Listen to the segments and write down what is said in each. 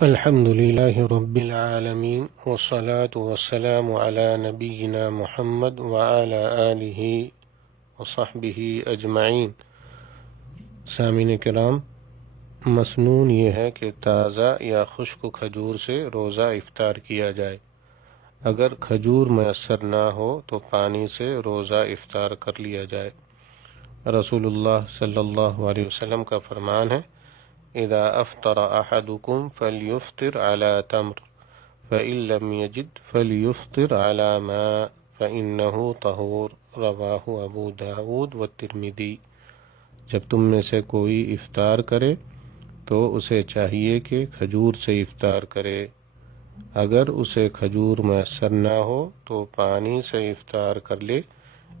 الحمد لله رب العالمين والصلاة والسلام على نبينا محمد وعلى آله وصحبه أجمعين۔ سامعین کرام، مسنون یہ ہے کہ تازہ یا خشک کھجور سے روزہ افطار کیا جائے۔ اگر کھجور میسر نہ ہو تو پانی سے روزہ افطار کر لیا جائے۔ رسول اللہ صلی اللہ علیہ وسلم کا فرمان ہے، اذا افطر احدكم فليفطر على تمر فإن لم يجد فليفطر على ماء فإنه طهور، رواہ ابو داود والترمذی۔ جب تم میں سے کوئی افطار کرے تو اسے چاہیے کہ کھجور سے افطار کرے، اگر اسے کھجور میسر نہ ہو تو پانی سے افطار کر لے،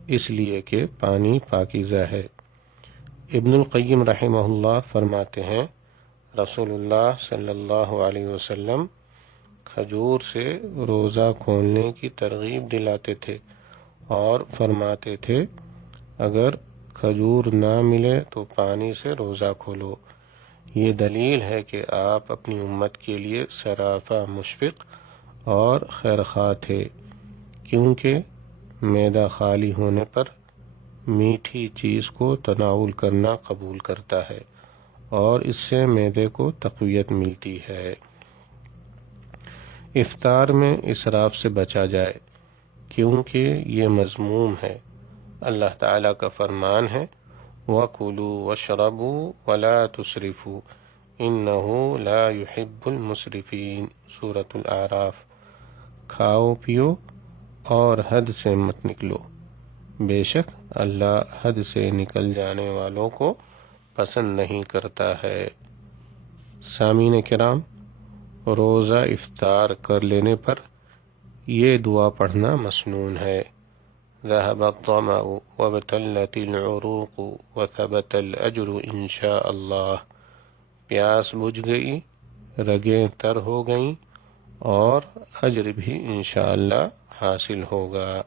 اس لیے کہ پانی پاکیزہ ہے۔ ابن القیم رحمہ اللہ فرماتے ہیں، رسول اللہ صلی اللہ علیہ وسلم کھجور سے روزہ کھولنے کی ترغیب دلاتے تھے اور فرماتے تھے، اگر کھجور نہ ملے تو پانی سے روزہ کھولو۔ یہ دلیل ہے کہ آپ اپنی امت کے لیے سراپا مشفق اور خیرخواہ تھے، کیونکہ معدہ خالی ہونے پر میٹھی چیز کو تناول کرنا قبول کرتا ہے اور اس سے معدے کو تقویت ملتی ہے۔ افطار میں اسراف سے بچا جائے، کیونکہ یہ مذموم ہے۔ اللہ تعالیٰ کا فرمان ہے، وَكُلُوا وَاشْرَبُوا وَلَا تُسْرِفُوا إِنَّهُ لَا يُحِبُّ الْمُسْرِفِينَ، سورۃ الاعراف۔ کھاؤ پیو اور حد سے مت نکلو، بے شک اللہ حد سے نکل جانے والوں کو پسند نہیں کرتا ہے۔ سامعین کرام، روزہ افطار کر لینے پر یہ دعا پڑھنا مسنون ہے، ذهب الظمأ وابتلت العروق وثبت الأجر إن شاء اللہ۔ پیاس بجھ گئی، رگیں تر ہو گئیں اور اجر بھی انشاءاللہ حاصل ہوگا۔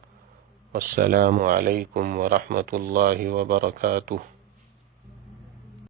السلام علیکم ورحمۃ اللہ وبرکاتہ۔